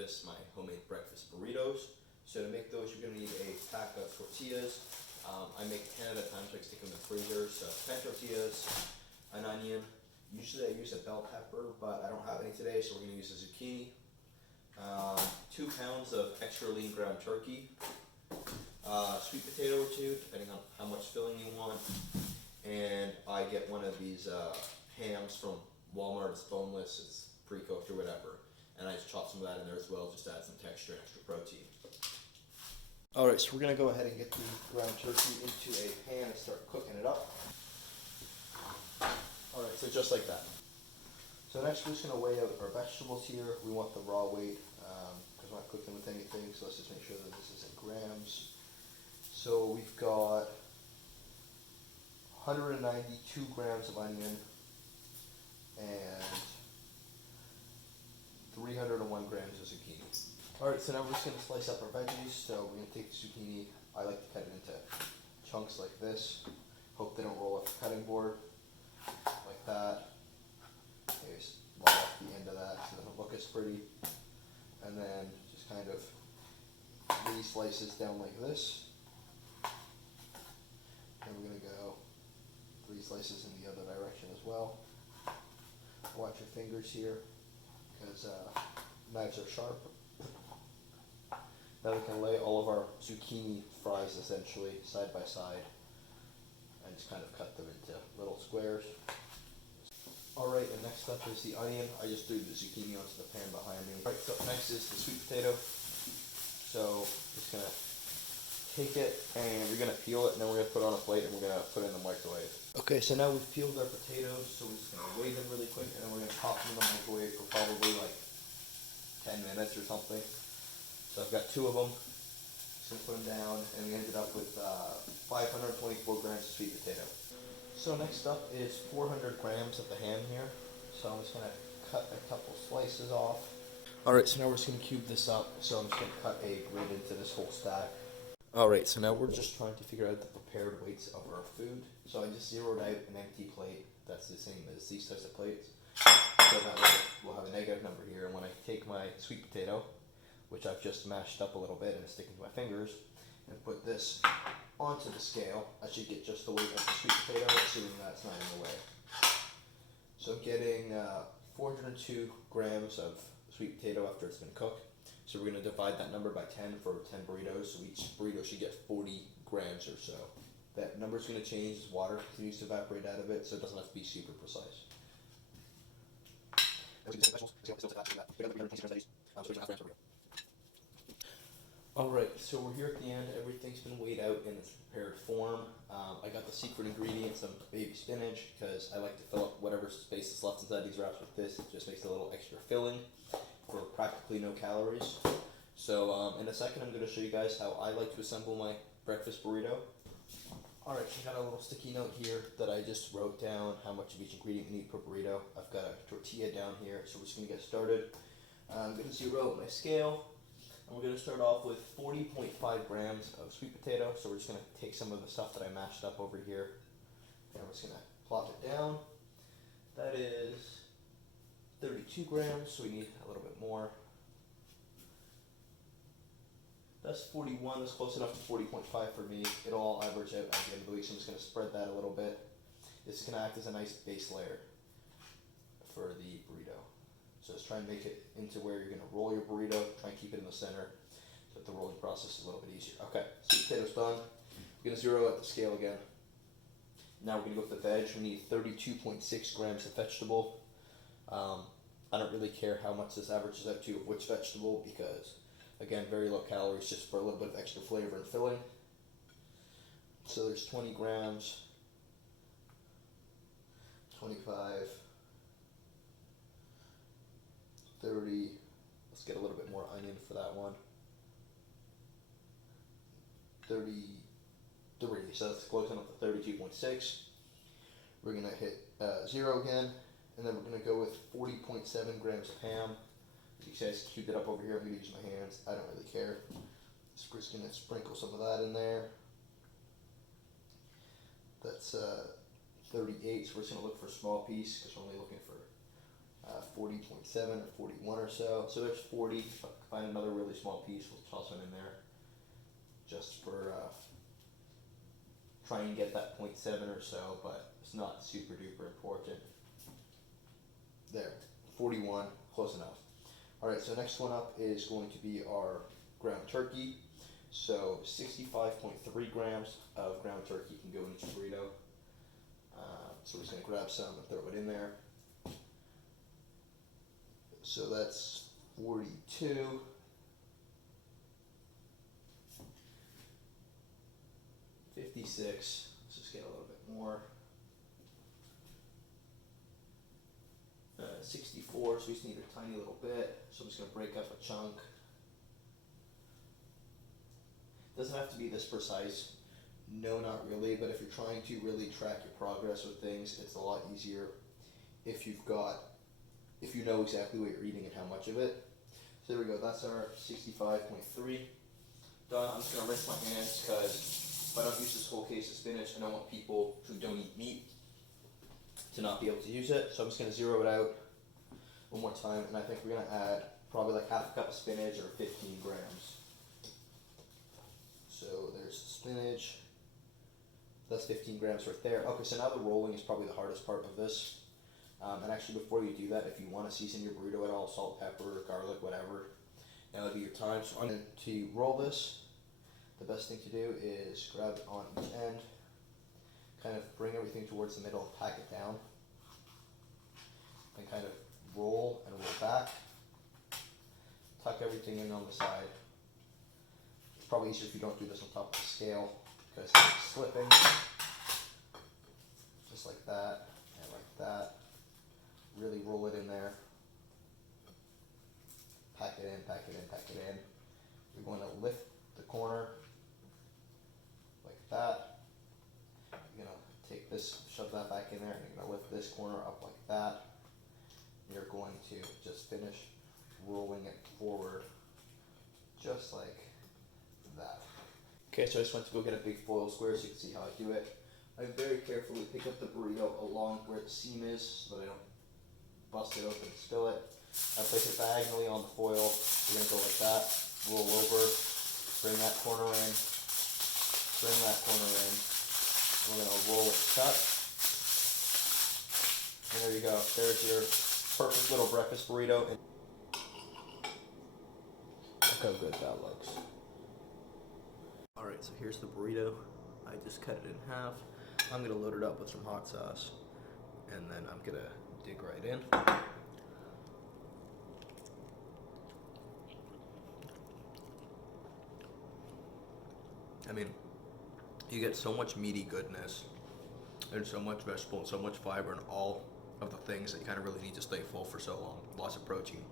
breakfast, my homemade breakfast burritos. So to make those, you're going to need a pack of tortillas. I make 10 at a time so I can stick them in the freezer. So 10 tortillas, an onion. Usually I use a bell pepper, but I don't have any today, so we're going to use a zucchini. 2 pounds of extra lean ground turkey. Sweet potato or two, depending on how much filling you want. And I get one of these hams from Walmart. It's boneless, it's pre-cooked or whatever. And I just chop some of that in there as well, just to add some texture and extra protein. Alright, so we're going to go ahead and get the ground turkey into a pan and start cooking it up. Alright, so just like that. So next we're just going to weigh out our vegetables here. We want the raw weight because we're not cooking with anything, so let's just make sure that this is in grams. So we've got 192 grams of onion and 301 grams of zucchini. Alright, so now we're just going to slice up our veggies. So we're going to take the zucchini. I like to cut it into chunks like this. Hope they don't roll off the cutting board. Like that. Okay, just lop off the end of that so it doesn't look as pretty. And then just kind of these slices down like this. And we're going to go 3 slices in the other direction as well. Watch your fingers here because knives are sharp. Now we can lay all of our zucchini fries essentially side by side and just kind of cut them into little squares. Alright, and next up is the onion. I just threw the zucchini onto the pan behind me. Alright, so next is the sweet potato. So just going to take it and we're going to peel it and then we're going to put it on a plate and we're going to put it in the microwave. Okay, so now we've peeled our potatoes, so we're just going to weigh them really quick and then we're going to pop them in the microwave for probably like 10 minutes or something. So I've got 2 of them. Just going to put them down and we ended up with 524 grams of sweet potato. So next up is 400 grams of the ham here. So I'm just going to cut a couple slices off. Alright, so now we're just going to cube this up. So I'm just going to cut a grid into this whole stack. Alright, so now we're just trying to figure out the prepared weights of our food. So I just zeroed out an empty plate that's the same as these types of plates. So that way we'll have a negative number here. And when I take my sweet potato, which I've just mashed up a little bit and it's sticking to my fingers, and put this onto the scale, I should get just the weight of the sweet potato, assuming that's not in the way. So I'm getting 402 grams of sweet potato after it's been cooked. So we're going to divide that number by 10 for 10 burritos, so each burrito should get 40 grams or so. That number is going to change as water continues to evaporate out of it, so it doesn't have to be super precise. Alright, so we're here at the end. Everything's been weighed out in its prepared form. I got the secret ingredient, some baby spinach, because I like to fill up whatever space is left inside these wraps with this. It just makes a little extra filling for practically no calories. So in a second I'm going to show you guys how I like to assemble my breakfast burrito. Alright, I got a little sticky note here that I just wrote down how much of each ingredient you need per burrito. I've got a tortilla down here, so we're just going to get started. I'm going to zero out my scale. And we're going to start off with 40.5 grams of sweet potato. So we're just going to take some of the stuff that I mashed up over here. And we're just going to plop it down. That is 32 grams, so we need a little bit more. That's 41, that's close enough to 40.5 for me. It'll all average out at the end of the week, so I'm just going to spread that a little bit. This is going to act as a nice base layer for the burrito. So just try and make it into where you're going to roll your burrito. Try and keep it in the center so that the rolling process is a little bit easier. Okay, sweet potato's done. We're going to zero out the scale again. Now we're going to go with the veg. We need 32.6 grams of vegetable. I don't really care how much this averages out to of which vegetable because, again, very low calories just for a little bit of extra flavor and filling. So there's 20 grams, 25, 30, let's get a little bit more onion for that one, 33, so that's close enough to 32.6. We're going to hit 0 again, and then we're going to go with 40.7 grams of ham. You guys cube it up over here. I'm going to use my hands. I don't really care. So we're just going to sprinkle some of that in there. That's 38, so we're just going to look for a small piece because we're only looking for 40.7 or 41 or so. So there's 40. Find another really small piece, we'll toss one in there just for try and get that 0.7 or so, but it's not super duper important. There, 41, close enough. Alright, so next one up is going to be our ground turkey. So 65.3 grams of ground turkey can go in each burrito. So we're just going to grab some and throw it in there. So that's 42. 56. Let's just get a little bit more. 64, so we just need a tiny little bit. So I'm just going to break up a chunk. Doesn't have to be this precise. No, not really, but if you're trying to really track your progress with things, it's a lot easier if you know exactly what you're eating and how much of it. So there we go, that's our 65.3. Done. I'm just going to rinse my hands because if I don't use this whole case of spinach, I don't want people who don't eat meat to not be able to use it. So I'm just going to zero it out one more time, and I think we're going to add probably like half a cup of spinach or 15 grams. So there's spinach. That's 15 grams right there. Okay, so now the rolling is probably the hardest part of this. And actually, before you do that, if you want to season your burrito at all, salt, pepper, garlic, whatever, now would be your time. So I'm going to roll this. The best thing to do is grab it on each end, kind of bring everything towards the middle, pack it down, and kind of roll and roll back. Tuck everything in on the side. It's probably easier if you don't do this on top of the scale because it's slipping. Just like that and like that. Really roll it in there. Pack it in, pack it in, pack it in. You're going to lift the corner like that. You're going to take this, shove that back in there, and you're going to lift this corner up like that. You're going to just finish rolling it forward just like that. Okay, so I just went to go get a big foil square so you can see how I do it. I very carefully pick up the burrito along where the seam is so that I don't bust it open and spill it. I place it diagonally on the foil. We're going to go like that, roll over, bring that corner in, bring that corner in. We're going to roll it shut. And there you go. There's your perfect little breakfast burrito. Look how good that looks. Alright, so here's the burrito. I just cut it in half. I'm going to load it up with some hot sauce. And then I'm going to dig right in. I mean, you get so much meaty goodness and so much vegetable and so much fiber and all of the things that you kind of really need to stay full for so long. Lots of protein.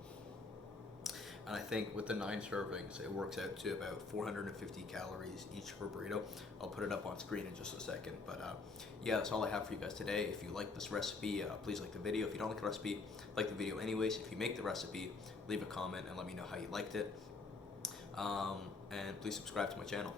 And I think with the 9 servings, it works out to about 450 calories each per burrito. I'll put it up on screen in just a second. But yeah, that's all I have for you guys today. If you like this recipe, please like the video. If you don't like the recipe, like the video anyways. If you make the recipe, leave a comment and let me know how you liked it. And please subscribe to my channel.